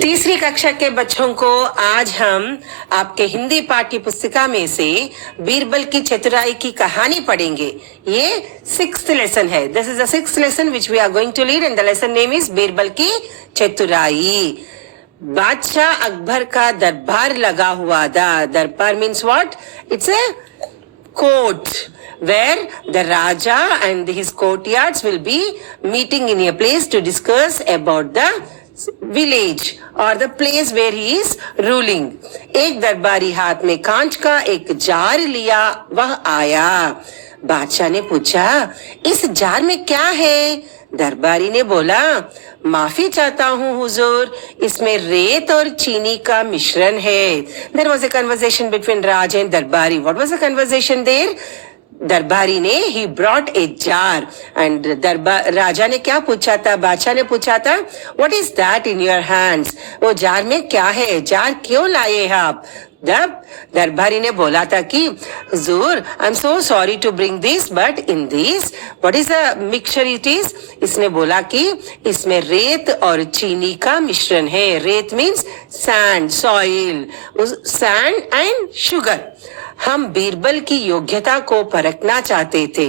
तीसरी कक्षा के बच्चों को आज हम आपके हिंदी पाठ्य पुस्तिका में से बीरबल की चतुराई की कहानी पढ़ेंगे। ये 6th लेसन है। This is the 6th lesson which we are going to read and the lesson name is Birbal की चतुराई। बादशाह अकबर का दरबार लगा हुआ था। दरबार means what? It's A court where the Raja and his courtiards will be meeting in a place to discuss about the village or the place where he is ruling. एक दरबारी हाथ में कांच का एक जार लिया वह आया। बादशाह ने पूछा, इस जार में क्या है? दरबारी ने बोला, माफी चाहता हूँ हुजूर, इसमें रेत और चीनी का मिश्रण है। There was a conversation between Raj and Darbari. What was the conversation there? दरबारी ने he brought a jar and राजा ने क्या पूछा था? बादशाह ने पूछा था, what is that in your hands? वो जार में क्या है? जार क्यों लाए हैं आप? दरबारी ने बोला था कि हुजूर, I am so sorry to bring this but in this what is the mixture it is? इसने बोला कि इसमें रेत और चीनी का मिश्रण है। रेत means sand, soil, sand and sugar. हम बीरबल की योग्यता को परखना चाहते थे,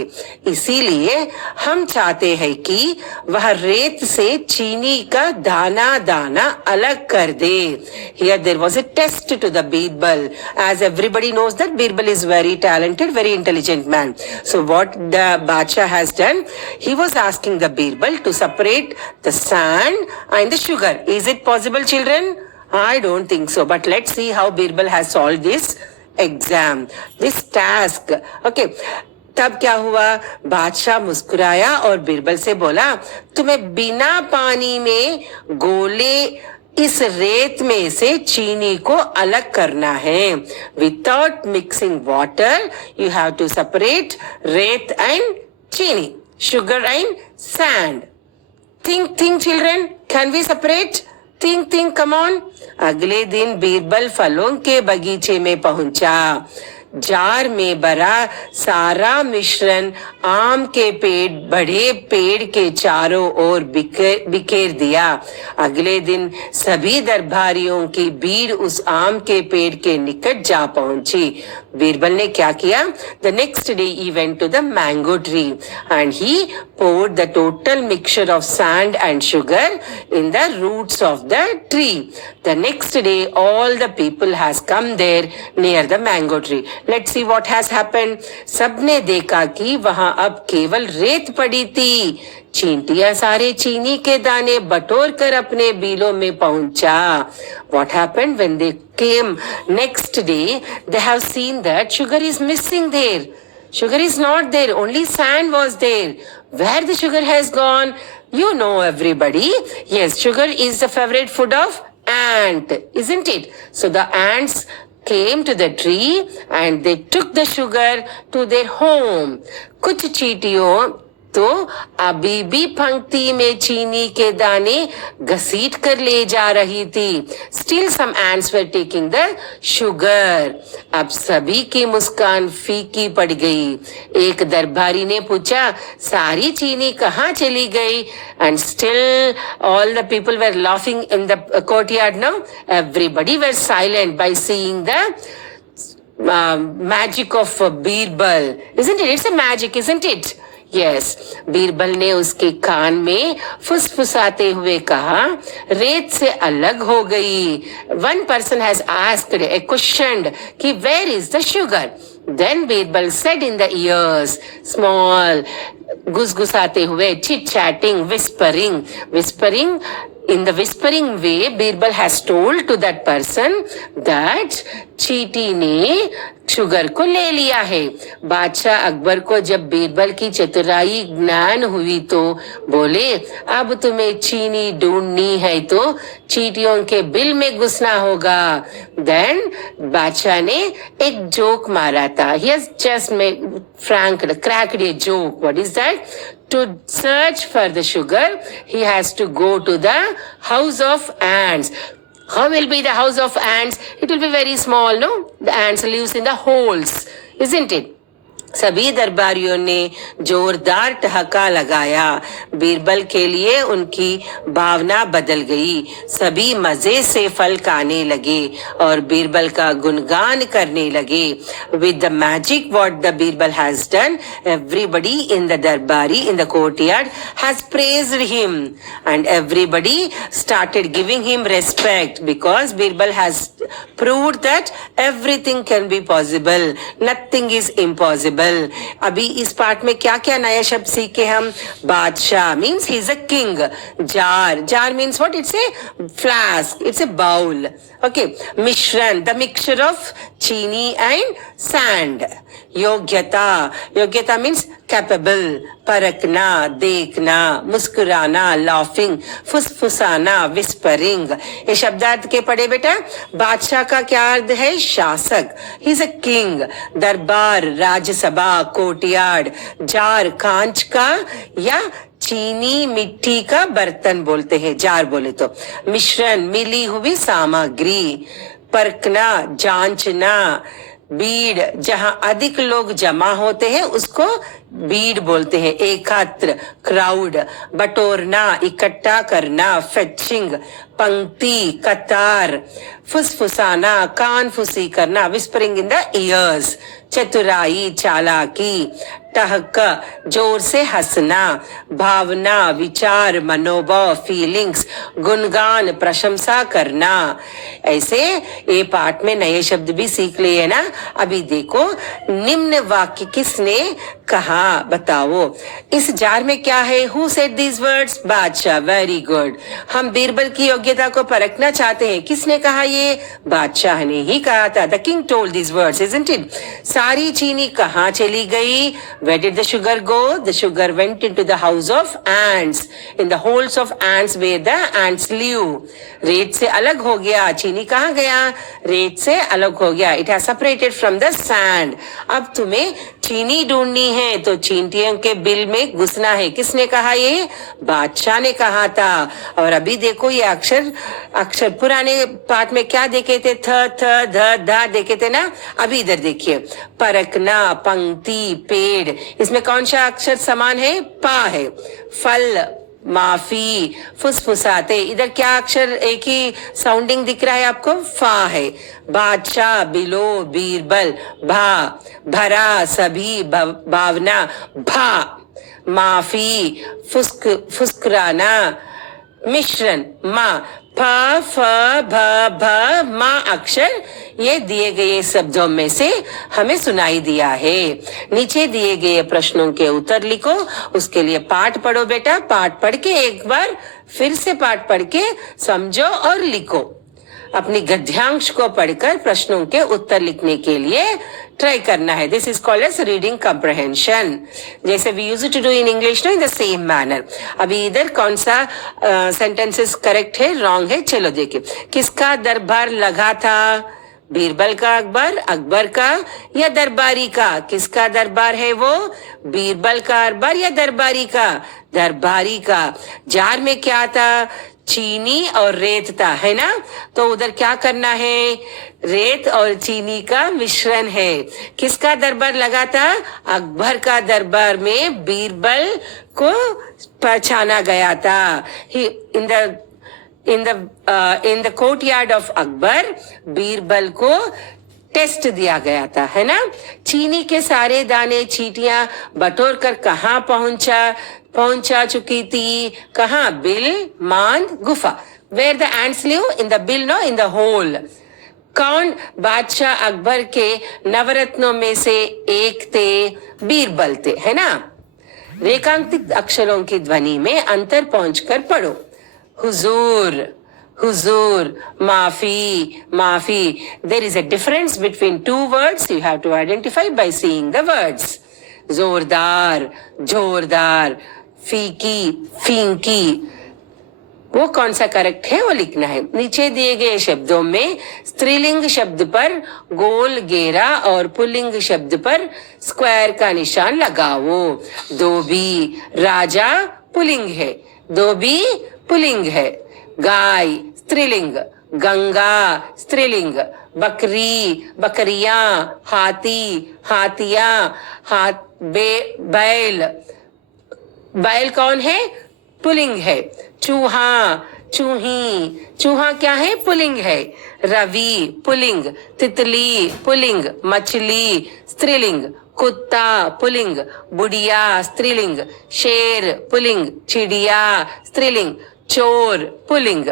इसीलिए हम चाहते हैं कि वह रेत से चीनी का दाना दाना अलग कर दे। Here there was a test to the Birbal, as everybody knows that Birbal is very talented, very intelligent man. So what the Badshah has done, he was asking the Birbal to separate the sand and the sugar. Is it possible, children? I don't think so, but let's see how Birbal has solved this exam, this task. Okay, तब क्या हुआ? बादशाह मुस्कुराया और बीरबल से बोला, तुम्हें बिना पानी में गोले इस रेत में से चीनी को अलग करना है। Without mixing water you have to separate ret and chini, sugar and sand. Think children, can we separate? Think come on. अगले दिन बीरबल फलों के बगीचे में पहुंचा। जार में भरा सारा मिश्रण आम के बड़े पेड़ के चारों ओर बिखेर दिया। अगले दिन सभी दरबारियों की भीड़ उस आम के पेड़ के निकट जा पहुंची। बीरबल ने क्या किया? The next day he went to the mango tree and he poured the total mixture of sand and sugar in the roots of the tree. The next day all the people has come there near the mango tree. Let's see what has happened. सबने देखा कि वहां अब केवल रेत पड़ी थी। चींटियां सारे चीनी के दाने बटोर कर अपने बीलों में पहुंचा। What happened when they came next day? They have seen that sugar is missing there. Sugar is not there, only sand was there. Where the sugar has gone? You know everybody. Yes, sugar is the favorite food of ant, isn't it? So the ants came to the tree and they took the sugar to their home. कुछ चींटियों तो अभी भी पंक्ति में चीनी के दाने घसीट कर ले जा रही थी। Still some ants were taking the sugar. अब सभी की मुस्कान फीकी पड़ गई। एक दरबारी ने पूछा, सारी चीनी कहाँ चली गई? And still all the people were laughing in the courtyard. Now everybody were silent by seeing the magic of Birbal. Isn't it? It's a magic, isn't it? Yes, Birbal ने उसके कान में फुसफुसाते हुए कहा, रेत से अलग हो गई। One person has asked a question कि where is the sugar? Then Birbal said in the ears, small, गुसगुसाते हुए, chit-chatting, whispering. In the whispering way, Birbal has told to that person that चींटी ने शुगर को ले लिया है। बादशाह अकबर को जब बीरबल की चतुराई ज्ञान हुई तो बोले, अब तुम्हें चीनी ढूंढनी है तो चींटियों के बिल में घुसना होगा। Then बादशाह ने एक जोक मारा था। He has just cracked a joke. What is that? To search for the sugar, he has to go to the house of ants. How will be the house of ants? It will be very small, no? The ants lives in the holes, isn't it? सभी दरबारियों ने जोरदार ठहाका लगाया। बीरबल के लिए उनकी भावना बदल गई। सभी मजे से फल खाने लगे और बीरबल का गुणगान करने लगे। With the magic what the Birbal has done, everybody in the darbari, in the courtyard, has praised him, and everybody started giving him respect because Birbal has proved that everything can be possible, nothing is impossible. अभी इस part में क्या क्या नया शब्द सीखे हम? बादशाह means he is a king. Jar, jar means what? It's a flask, it's a bowl. Okay, मिश्रण, the mixture of chini and sand. योग्यता, योग्यता मीन्स कैपेबल। परखना, देखना, मुस्कुराना, लाफिंग, फुसफुसाना, विस्परिंग। ये शब्दार्थ के पढ़े बेटा। बादशाह का क्या अर्थ है? शासक, ही इज अ किंग। दरबार, राज्यसभा, कोर्टयार्ड। जार, कांच का या चीनी मिट्टी का बर्तन बोलते हैं, जार बोले तो। मिश्रण, मिली हुई सामग्री। परखना, जांचना। भीड़, जहां अधिक लोग जमा होते हैं उसको भीड़ बोलते हैं, एकत्र, क्राउड। बटोरना, इकट्ठा करना, फेचिंग। पंक्ति, कतार। फुसफुसाना, कान फुसी करना, विस्परिंग इन द ईयर्स। चतुराई, चालाकी। टहक, जोर से हंसना। भावना, विचार, मनोभाव, फीलिंग्स। गुणगान, प्रशंसा करना। ऐसे ये पाठ में नए शब्द भी सीख लिए ना। अभी देखो, निम्न वाक्य किसने कहा बताओ। इस जार में क्या है? Who said these words? बादशाह। Very good. हम बीरबल की योग्यता को परखना चाहते हैं, किसने कहा? ये बादशाह ने ही कहा था। The king told these words, isn't it? सारी चीनी कहाँ चली गई? Where did the sugar go? The sugar went into the house of ants. In the holes of ants where the ants live. रेत से अलग हो गया। चीनी कहाँ गया? रेत से अलग हो गया। It has separated from the sand. अब तुम्हें चीनी ढूंढनी है तो चींटियों के बिल में घुसना है। किसने कहा ये? बादशाह ने कहा था। और अभी देखो ये अक्षर, अक्षर पुराने पाठ में क्या देखे थे? थ, थ, ध, ध देखे थे ना। अभी इधर देखिए, परखना, पंक्ति, पेड़। इसमें कौन सा अक्षर समान है? पा है। फल, माफी, फुसफुसाते। इधर क्या अक्षर एक ही साउंडिंग दिख रहा है आपको? फा है। बादशाह, बिलो, बीरबल। भा, भरा, सभी, भावना। भा, माफी, फुसकुराना। मिश्रण, माँ। फ, फ, भ, भ, मा अक्षर ये दिए गए शब्दों में से हमें सुनाई दिया है। नीचे दिए गए प्रश्नों के उत्तर लिखो। उसके लिए पाठ पढ़ो बेटा। पाठ पढ़ के एक बार फिर से पाठ पढ़ के समझो और लिखो। अपनी गद्यांश को पढ़कर प्रश्नों के उत्तर लिखने के लिए ट्राई करना है। This is called as reading comprehension, जैसे we used to do in English no, in the same manner. अभी इधर कौन सा सेंटेंसेस करेक्ट है, रॉन्ग है, चलो देखिए। किसका दरबार लगा था? बीरबल का अकबर, अकबर का या दरबारी का? किसका दरबार है वो? बीरबल का दरबार या दरबारी का? दरबारी का। जार में क्या था? चीनी और रेत था, है ना। तो उधर क्या करना है? रेत और चीनी का मिश्रण है। किसका दरबार लगा था? अकबर का दरबार में बीरबल को पहचाना गया था। in the courtyard of Akbar Birbal को टेस्ट दिया गया था, है ना। चीनी के सारे दाने चींटियां बटोर कर कहाँ पहुंचा चुकी थी? कहाँ? बिल, मांद, गुफा। Where the ants live? In the bill, no, in the hole. कौन बादशाह अकबर के नवरत्नों में से एक थे? बीरबल थे, है ना। रेखांकित अक्षरों की ध्वनि में अंतर पहुंचकर पढ़ो। हुजूर, हुजूर, माफी, माफी। There is a difference between two words. You have to identify by seeing the words. जोरदार, जोरदार। फीकी, फींकी। वो कौन सा करेक्ट है वो लिखना है। नीचे दिए गए शब्दों में स्त्रीलिंग शब्द पर गोल घेरा और पुल्लिंग शब्द पर स्क्वायर का निशान लगाओ। धोबी, राजा पुल्लिंग है, धोबी पुल्लिंग है। गाय स्त्रीलिंग, गंगा स्त्रीलिंग, बकरी बकरियां, हाथी हाथियां, बैल बैल कौन है? पुल्लिंग है। चूहा चूही, चूहा क्या है? पुल्लिंग है। रवि पुल्लिंग, तितली पुल्लिंग, मछली स्त्रीलिंग, कुत्ता पुल्लिंग, बुढ़िया स्त्रीलिंग, शेर पुल्लिंग, चिड़िया स्त्रीलिंग, चोर पुल्लिंग।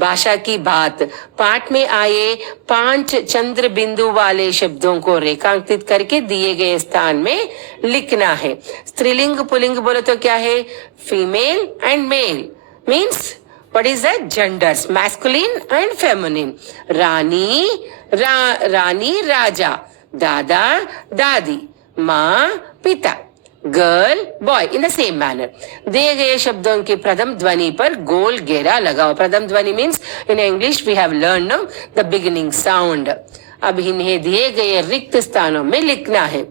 भाषा की बात, पाठ में आए 5 चंद्र बिंदु वाले शब्दों को रेखांकित करके दिए गए स्थान में लिखना है। स्त्रीलिंग पुल्लिंग बोले तो क्या है? Female and male, means what is that? Genders, masculine and feminine. रानी रानी राजा, दादा दादी, माँ पिता, girl boy, in the same manner. दिए गए शब्दों के प्रथम ध्वनि पर गोल घेरा लगाओ। प्रथम ध्वनि means in English we have learn the beginning sound. अब इन्हें दिए गए रिक्त स्थानों में लिखना है।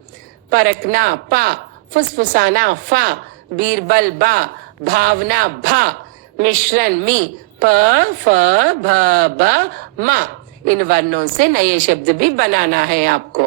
परखना पा, फुसफुसाना फा, बीरबल बा, भावना भा, मिश्रण मी, प फ भ ब मा। इन वर्णों से नए शब्द भी बनाना है आपको।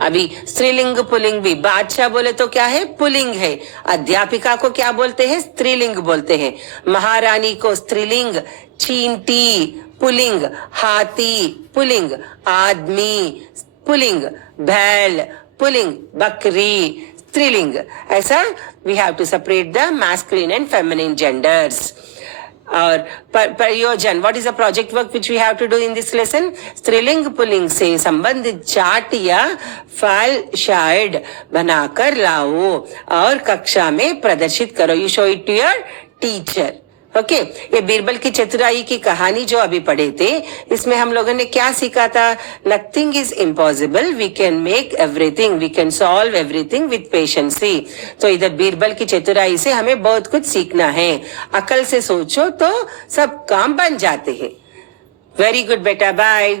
अभी स्त्रीलिंग पुल्लिंग भी, बादशाह बोले तो क्या है? पुल्लिंग है। अध्यापिका को क्या बोलते हैं? स्त्रीलिंग बोलते हैं। महारानी को स्त्रीलिंग, चींटी पुल्लिंग, हाथी पुल्लिंग, आदमी पुल्लिंग, बैल पुल्लिंग, बकरी स्त्रीलिंग। ऐसा we have to separate the masculine and feminine genders. और प्रयोजन, what is the project work which we have to do in this lesson? स्त्रीलिंग पुल्लिंग से संबंधित चार्ट या फाइल शायद बनाकर लाओ और कक्षा में प्रदर्शित करो। You show it to your teacher. Okay ये बीरबल की चतुराई की कहानी जो अभी पढ़े थे, इसमें हम लोगों ने क्या सीखा था? Nothing is impossible, we can make everything, we can solve everything with patiency. तो इधर बीरबल की चतुराई से हमें बहुत कुछ सीखना है। अकल से सोचो तो सब काम बन जाते हैं। वेरी गुड बेटा, bye.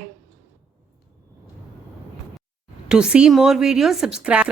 To see more video subscribe